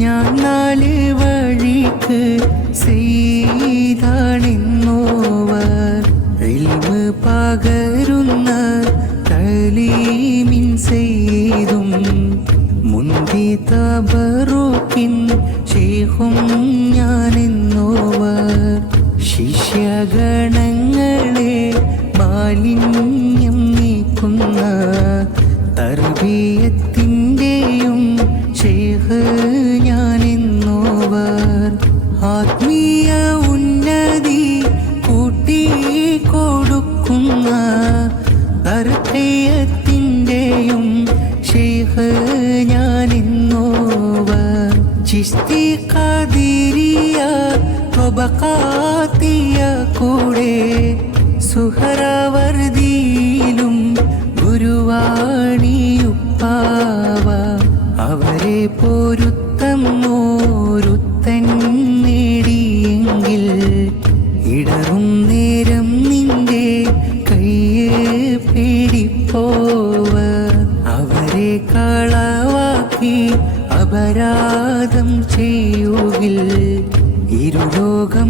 ഞാൻ വഴിക്ക് ശിഷ്യഗണങ്ങളെ മാലിന്യം നീക്കുന്ന തർബീയത്തിന്റെയും ശേഖ് ഞാനെന്നോവർ. ആത്മീയ ഉന്നതി കൂട്ടിക്കൊടുക്കുന്ന തർക്കയത്തിന്റെയും ശേഖ് ഞാനെന്നോവർ. ചിസ്തി കാതിരിയ തൊബക്കാത്തിയ കൂടെ സുഹറവർദിയിലും ഗുരുവാണിയുപ്പാവ അവരെ പൊരുത്തം നോരുത്തൻ നേടിയെങ്കിൽ ഇടറും നേരം നിന്റെ കയ്യെ പേടിപ്പോവ. അവരെ കളവാക്കി അപരാധം ചെയ്യുകിൽ ഇരുലോകം